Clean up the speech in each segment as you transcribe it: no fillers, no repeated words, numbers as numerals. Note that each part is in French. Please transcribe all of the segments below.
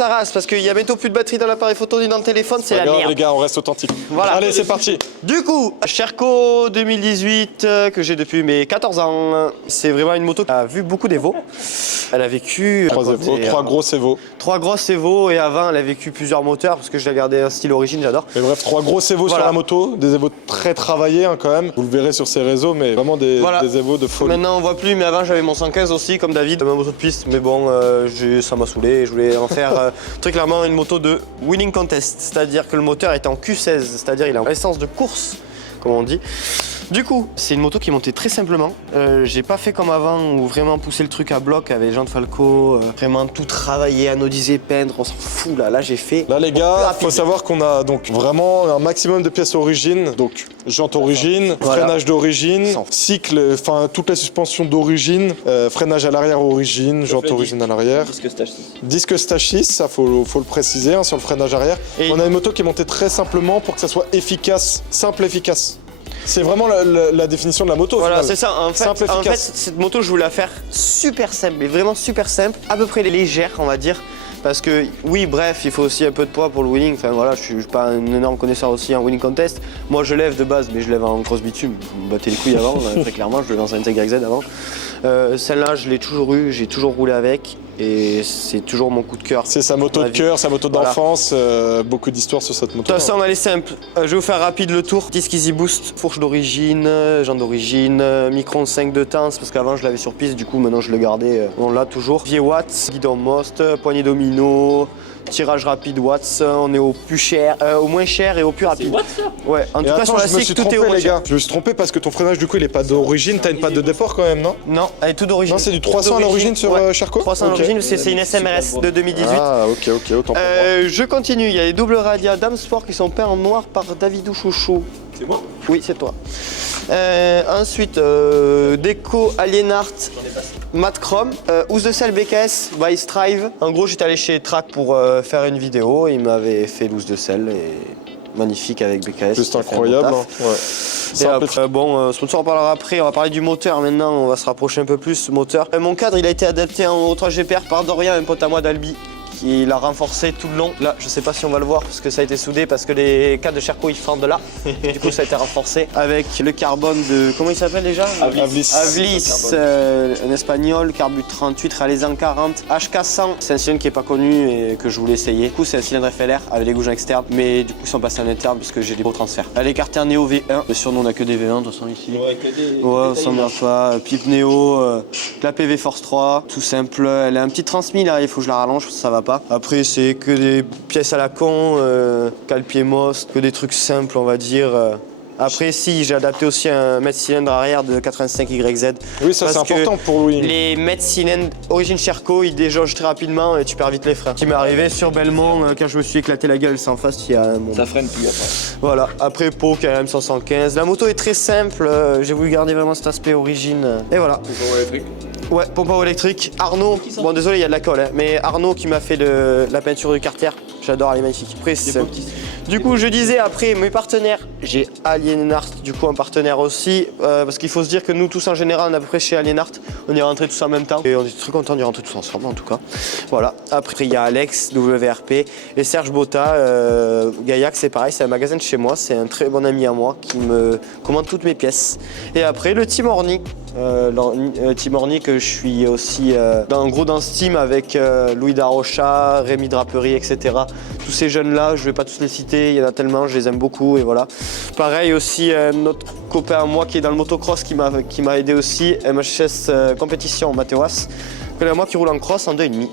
sa race parce qu'il y a bientôt plus de batterie dans l'appareil photo ni dans le téléphone, c'est la merde. Les gars, on reste authentique. Voilà. Allez, c'est parti. Du coup, Sherco 2018 que j'ai depuis mes 14 ans. C'est vraiment une moto qui a vu beaucoup d'Evo. Elle a vécu 3 gros Evo. 3 grosses Evo et avant elle a vécu plusieurs moteurs parce que je l'ai gardé un style origine, j'adore. Mais bref, 3 gros Evo sur la moto, des Evo très travaillés hein, quand même. Vous le verrez sur ces réseaux, mais vraiment des Evo de folie. Maintenant on voit plus, mais avant j'avais mon 115 aussi comme David, ma moto de piste. Mais bon, ça m'a saoulé. Je voulais en faire très clairement une moto de winning contest, c'est-à-dire que le moteur est en Q16, c'est-à-dire il est en essence de course, comme on dit. Du coup, c'est une moto qui montait très simplement. J'ai pas fait comme avant où vraiment pousser le truc à bloc avec Jean de Falco, vraiment tout travailler, anodiser, peindre, on s'en fout là. Là j'ai fait. Là les gars, faut savoir qu'on a donc vraiment un maximum de pièces origine. Donc jante origine, freinage d'origine, cycle, enfin toute la suspension d'origine, freinage à l'arrière origine, jante origine à l'arrière. Disque stage 6, ça faut le préciser hein, sur le freinage arrière. Et on a une moto qui est montée très simplement pour que ça soit efficace, simple, efficace. C'est vraiment la définition de la moto. Voilà, c'est ça. En fait, cette moto, je voulais la faire super simple, mais vraiment super simple, à peu près légère, on va dire. Parce que, oui, bref, il faut aussi un peu de poids pour le winning. Enfin voilà, je suis pas un énorme connaisseur aussi en winning contest. Moi, je lève de base, mais je lève en cross bitume. Vous me battez les couilles avant, très clairement, je lève dans un TYZ avant. Celle-là, je l'ai toujours eue, j'ai toujours roulé avec. Et c'est toujours mon coup de cœur. C'est sa moto de cœur, sa moto d'enfance, beaucoup d'histoires sur cette moto. De toute façon, elle est simple. Je vais vous faire rapide le tour. Disque Easy Boost, fourche d'origine, jante d'origine, micron 5 de temps, parce qu'avant je l'avais sur piste, du coup maintenant je le gardais. On l'a toujours. Pied Watts, guidon Most, poignée domino, tirage rapide Watts. On est au plus cher, au moins cher et au plus rapide. Ouais, en tout cas sur la cycle, tout est au moins cher. Je me suis trompé parce que ton freinage du coup il est pas d'origine, t'as une patte de déport quand même, non? Non, elle est tout d'origine. Non, c'est du 300 à l'origine sur Sherco? 300 à l'origine, c'est une SMRS de 2018. Ah ok, autant pour moi. Je continue, il y a les doubles radias Dame Sport qui sont peints en noir par Davidou Chouchou. C'est moi? Oui, c'est toi. Ensuite, Déco Alienart Matte Chrome, housse de selle BKS by Strive. En gros, j'étais allé chez Track pour faire une vidéo, il m'avait fait l'housse de selle et magnifique avec BKS. Juste incroyable. Hein. Ouais. Et après, bon, sponsor on en parlera après, on va parler du moteur maintenant, on va se rapprocher un peu plus du moteur. Mon cadre, il a été adapté en O3 GPR par Dorian, un pote à moi d'Albi, qui l'a renforcé tout le long. Là, je sais pas si on va le voir parce que ça a été soudé, parce que les cadres de Sherco ils fendent là. Du coup, ça a été renforcé avec le carbone de. Comment il s'appelle déjà? Avlis. Avlis, un espagnol, carbure 38, réalisé en 40. HK100, c'est un cylindre qui est pas connu et que je voulais essayer. Du coup, c'est un cylindre FLR avec des goujons externes, mais du coup, ils sont passés en interne parce que j'ai des beaux transferts. Elle est écartée en Neo V1. Bien sûr, nous on a que des V1 de toute façon ici. Ouais, que des. Ouais, on s'en meurt pas. Pipe Neo, la PV Force 3, tout simple. Elle a un petit transmis là, il faut que je la rallonge, ça va pas. Après, c'est que des pièces à la con, cale-pied Most, que des trucs simples, on va dire. Après, si, j'ai adapté aussi un mètre cylindre arrière de 85YZ. Oui, ça c'est important pour Louis. Les mètres cylindres origine Sherco, ils déjaugent très rapidement et tu perds vite les freins. Ce qui m'est arrivé sur Belmont, quand je me suis éclaté la gueule sans face, il y a Ça freine plus après. Voilà, après Pau, KM 515. La moto est très simple, j'ai voulu garder vraiment cet aspect origine. Et voilà. Pompe électrique. Ouais, pompe à eau électrique. Arnaud, bon désolé, il y a de la colle, hein, mais Arnaud qui m'a fait la peinture du carter. J'adore, elle est magnifique. Après, du coup, je disais après mes partenaires, j'ai Alienart du coup en partenaire aussi, parce qu'il faut se dire que nous tous en général, on est à peu près chez Alienart, on est rentrés tous en même temps et on est très contents d'y rentrer tous ensemble en tout cas. Voilà. Après, il y a Alex, WRP et Serge Botta, Gaillac, c'est pareil, c'est un magasin de chez moi, c'est un très bon ami à moi qui me commande toutes mes pièces. Et après, le Team Orny. Team Orny que je suis aussi dans ce team avec Louis Darocha, Rémi Draperie, etc. Tous ces jeunes-là, je vais pas tous les citer, il y en a tellement, je les aime beaucoup et voilà. Pareil aussi, notre copain à moi qui est dans le motocross qui m'a aidé aussi, MHS Compétition, Mathéwas, à moi qui roule en cross en 2,5.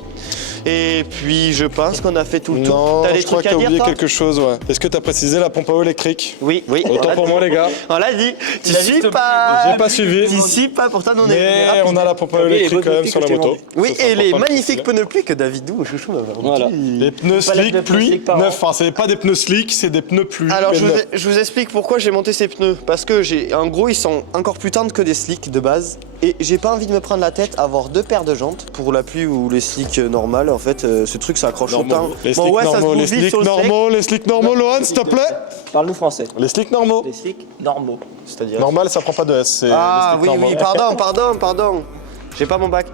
Et puis je pense qu'on a fait tout le tour. Non, t'as des je crois trucs qu'il y a à oublié dire, quelque chose, ouais. Est-ce que tu as précisé la pompe à eau électrique? Oui. Autant pour moi les gars. On l'a dit, tu suis pas. J'ai pas suivi. Tu suis pas, pourtant on est Mais rapide. on a la pompe à eau électrique quand même sur la moto. Oui, Ça, c'est et les important de magnifiques préciser. pneus pluie que Davidou, chouchou, m'a vendu. Voilà. Les pneus slick pluie neufs, enfin c'est pas des pneus slick, c'est des pneus pluie. Alors mais neufs. je vous explique pourquoi j'ai monté ces pneus. Parce que en gros ils sont encore plus tendres que des slicks de base. Et j'ai pas envie de me prendre la tête à avoir deux paires de jantes pour la pluie ou les slicks normales. En fait, ce truc ça accroche autant. Les slicks normaux, les slicks normaux, Lohan, s'il te plaît. Parle-nous français. Les slicks normaux. Les slicks normaux. C'est-à-dire. Normal, ça prend pas de S. C'est Ah les oui, slicks normaux. pardon. J'ai pas mon bac.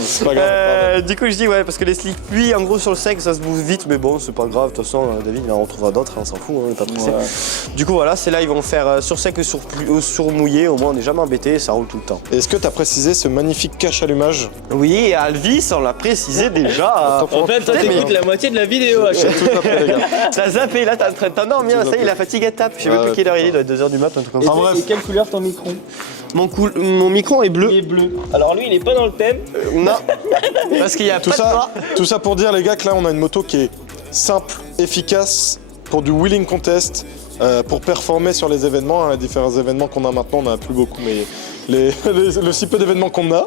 C'est pas grave. Du coup, je dis ouais, parce que les slick pluie, en gros, sur le sec, ça se bouge vite, mais bon, c'est pas grave. De toute façon, David, il en retrouvera d'autres, on s'en fout, on est pas pressé. Du coup, voilà, c'est là, ils vont faire sur sec et sur mouillé. Au moins, on n'est jamais embêté, ça roule tout le temps. Est-ce que t'as précisé ce magnifique cache-allumage? Oui, et Alvis, on l'a précisé déjà. En fait, toi, t'écoutes la moitié de la vidéo. Tout à fait, les gars. T'as zappé, là, t'es en train de t'endormir. Ça y est, la fatigue, elle tape. Je sais même plus quelle heure il est, il doit être 2h du matin, un truc comme ça. En bref. Et quelle couleur ton micro? Mon micro est bleu. Il est bleu. Alors lui, il est pas dans le thème. Non, parce qu'il y a Tout pas de noir. tout ça pour dire, les gars, que là, on a une moto qui est simple, efficace, pour du wheeling contest, pour performer sur les événements. Hein, les différents événements qu'on a maintenant, on n'en a plus beaucoup, mais le si peu d'événements qu'on a.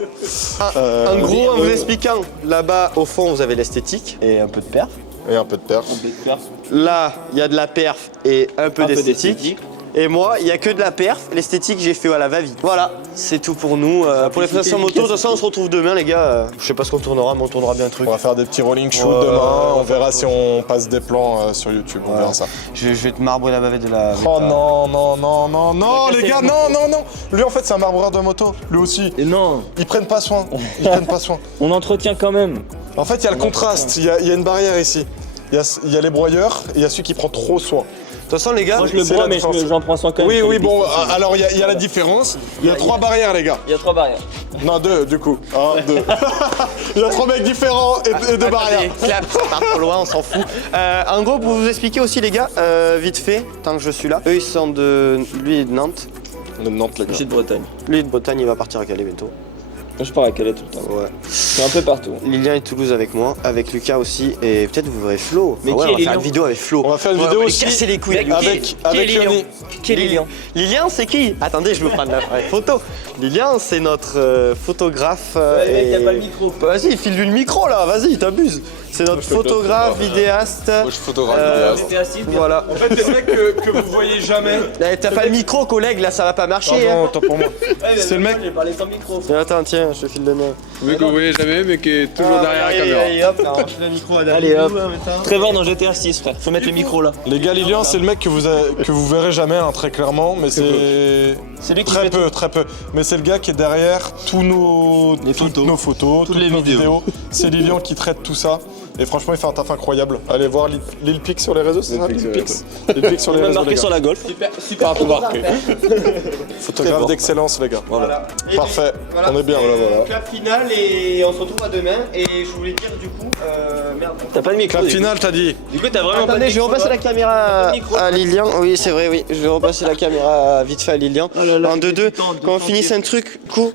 En gros, en vous expliquant, là-bas, au fond, vous avez l'esthétique et un peu de perf. Et un peu de perf. Là, il y a de la perf et un peu d'esthétique. Et moi, il n'y a que de la perf. L'esthétique, j'ai fait à la va-vite. Voilà, c'est tout pour nous. Pour les présentations moto, de toute façon, on se retrouve demain, les gars. Je sais pas ce qu'on tournera, mais on tournera bien un truc. On va faire des petits rolling shoots demain. On verra si on passe des plans sur YouTube. On verra ça. Je vais te marbrer la bavette de la. Oh non, non, non, non, non, les gars, non, non, non. Lui, en fait, c'est un marbreur de moto. Lui aussi. Et non, Ils prennent pas soin. Ils prennent pas soin. on entretient quand même. En fait, il y a le contraste. Il y a une barrière ici. Il y a les broyeurs et il y a celui qui prend trop soin. De toute façon, les gars, Moi, je le c'est broie, la mais différence. j'en prends soin quand même. Oui, sur oui, les bon, pistes. alors il y a la différence. Il y a 3 barrières, les gars. Il y a 3 barrières. Non, 2, du coup. 1, 2. Il y a 3 mecs différents et 2 barrières. allez, clap, ça part trop loin, on s'en fout. En gros, pour vous expliquer aussi, les gars, vite fait, tant que je suis là, eux, ils sont de. Lui, il est de Nantes. De Nantes, les gars. Je suis de Bretagne. Lui, il est de Bretagne, il va partir à Calais bientôt. Moi, je pars à Calais tout le temps. Ouais. C'est un peu partout. Lilian est de Toulouse avec moi, avec Lucas aussi, et peut-être vous verrez Flo. Mais Ah qui ouais, est on va faire Lilian une vidéo avec Flo. On va faire une vidéo on va aussi lui casser les couilles avec avec Yoni. Qui est Lilian? Lilian, c'est qui? Attendez, je vais prendre la photo. Lilian, c'est notre photographe. le mec, et- il a pas le micro. Vas-y, file-lui le micro là, vas-y, t'abuses. C'est notre photographe, vidéaste. Moi, je suis photographe. J'étais assis. Voilà. En fait, c'est le mec que vous voyez jamais. Eh, t'as pas le micro, collègue, là, ça va pas marcher. Hein. Attends pour moi. C'est le mec. J'ai parlé sans micro. Attends, tiens, je te file le nez. Le mec que vous voyez jamais, mais qui est toujours derrière la caméra. Allez, hop, là, on file le micro à David. Allez hop. Trevor dans GTA 6, frère. Faut mettre le micro là. Les gars, Lilian, c'est le mec que vous verrez jamais, hein, très clairement, mais c'est lui qui très fait peu, très peu. Mais c'est le gars qui est derrière toutes nos photos, toutes nos vidéos. C'est Lilian qui traite tout ça. Et franchement, il fait un taf incroyable. Allez voir Lil Pix sur les réseaux, c'est ça Lil Pix. Lil Pix sur les Même réseaux, marqué les sur gars. la Golf. Super peu marqué. Photographe d'excellence, les gars. Voilà. Parfait, on est bien. Voilà. Clap final et on se retrouve à demain. Et je voulais dire du coup, merde. T'as pas de micro. La finale, t'as dit. Du coup, t'as vraiment pas de Attendez, je vais micro, repasser toi. la caméra à Lilian. Oui, c'est vrai, oui. Je vais repasser la caméra vite fait à Lilian. En 2-2, quand on finisse un truc, coup,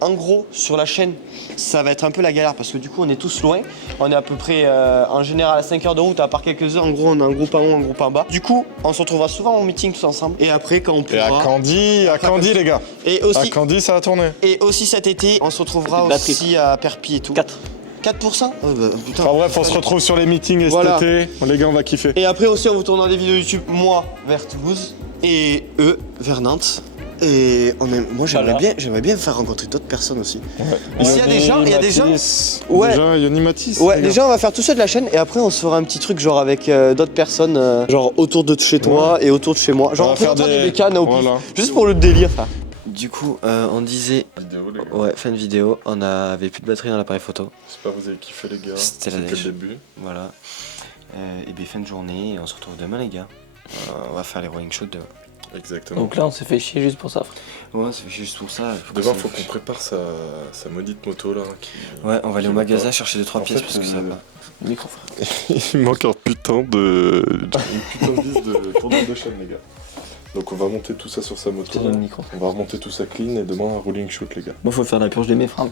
en gros, sur la chaîne, ça va être un peu la galère parce que du coup, on est tous loin. On est à peu près, en général, à 5 heures de route, à part quelques heures. En gros, on a un groupe en haut, un groupe en bas. Du coup, on se retrouvera souvent en meeting tous ensemble. Et après, quand on Et à pourra. Candy, les gars. Et À aussi, Candy, ça a tourné. et aussi cet été, on se retrouvera Batterie. aussi à Perpignan et tout. 4. 4%. Putain. Enfin bref, on se retrouve sur les meetings et Voilà. cet été. Les gars, on va kiffer. Et après aussi, on vous tournera des vidéos YouTube, moi vers Toulouse et eux vers Nantes. Et moi j'aimerais bien faire rencontrer d'autres personnes aussi. Et s'il y a des gens, Ouais. Déjà, Yoni Matisse. Ouais, les gars. déjà on va faire tout ça de la chaîne et après on se fera un petit truc genre avec d'autres personnes, genre autour de chez toi et autour de chez moi. Genre On on va faire présentera des des- bécanes au voilà. pif. Juste pour le délire. Du coup, on disait. Ouais, fin de vidéo, on avait plus de batterie dans l'appareil photo. J'espère que vous avez kiffé, les gars. C'était la C'est que le neige. début. Voilà. Et bien fin de journée, et on se retrouve demain les gars. On va faire les rolling shots demain. Exactement. Donc là, on s'est fait chier juste pour ça, frère. Ouais, c'est juste pour ça. Demain, faut qu'on prépare sa maudite moto là. Ouais, on va aller au qui magasin va pas. chercher 2-3 En pièces fait, parce que ça va. Le micro, frère. Il manque un putain de. Une putain de vis de tournure de chaîne, les gars. Donc, on va monter tout ça sur sa moto. Tiens, le micro. On va remonter tout ça clean et demain un rolling shoot, les gars. Moi, faut faire la purge de mes freins.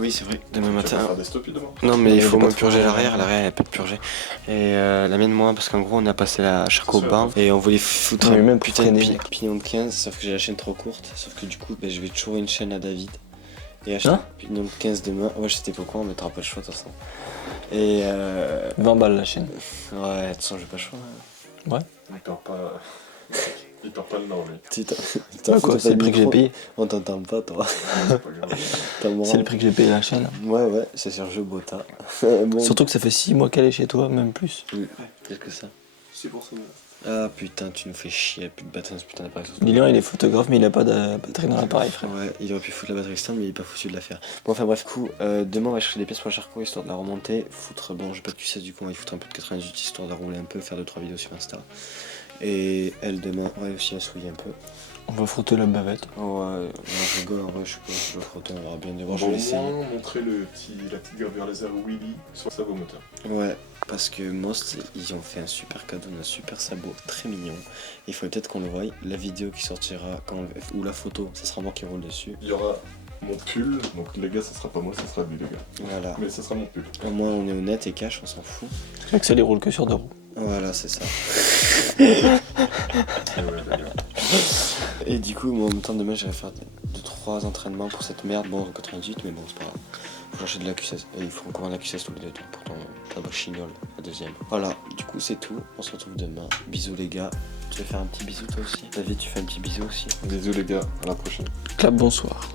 Oui, c'est vrai. Demain Tu vas matin. faire des stoppies demain. Non, mais il faut J'ai pas me trop- purger l'arrière. L'arrière, elle peut être purgée. Et la mienne, moi, parce qu'en gros, on a passé la charco au bain et on voulait foutre Oui, un même pour putain de freiner. pignon de 15. Sauf que j'ai la chaîne trop courte. Sauf que du coup, ben, je vais toujours une chaîne à David. Et acheter Hein un pignon de 15 demain. Ouais, j'étais pas au courant, on mettra pas le choix de toute façon. Et 20 balles la chaîne. ouais, de toute façon, j'ai pas le choix. Il perd pas. Il perd pas le nord, lui. Ouais, quoi, c'est le prix que j'ai payé. On t'entend pas, toi. C'est pas grave. C'est le prix que j'ai payé la chaîne. Ouais, c'est Sergio Botta. Bon, Surtout que ça fait 6 mois qu'elle est chez toi, même plus. qu'est-ce que ça? C'est pour ça. Ah putain, tu nous fais chier, plus de batterie dans ce putain d'appareil. Lilian, il est photographe, mais il a pas de batterie dans l'appareil, frère. Ouais, il aurait pu foutre la batterie externe, mais il est pas foutu de la faire. Bon, enfin bref, coup, demain on va chercher des pièces pour la Charcot histoire de la remonter. Foutre, bon, j'ai pas de QC du coup, on va y foutre un peu de 98 histoire de rouler un peu, faire 2-3 vidéos sur Insta. Et demain, on va aussi la souiller un peu. On va frotter la bavette. Ouais, moi je rigole, en vrai, je sais pas si je vais frotter, on verra bien devant, je On vais va l'essayer. au moins montrer la petite gravure laser Willy sur sa moteur. Ouais, parce que Most, ils ont fait un super cadeau, un super sabot, très mignon. Il faudrait peut-être qu'on le voie. La vidéo qui sortira, ou la photo, ça sera moi qui roule dessus. Il y aura mon pull, donc les gars, ça sera pas moi, ça sera lui, les gars. Voilà. Mais ça sera mon pull. Au moins on est honnête et cash, on s'en fout. Axel, il roule que sur 2 roues. Voilà, c'est ça. Ah ouais, d'ailleurs. Et du coup, moi, en même temps, demain, j'irai faire 2-3 entraînements pour cette merde. Bon, 98, mais bon, c'est pas grave. Faut chercher de la Q16. Et il faut qu'on commande la Q16 tous les deux pour ta chignole, la deuxième. Voilà, du coup, c'est tout. On se retrouve demain. Bisous, les gars. Tu veux faire un petit bisou, toi aussi? David, tu fais un petit bisou aussi? Bisous les gars, à la prochaine. Clap, bonsoir.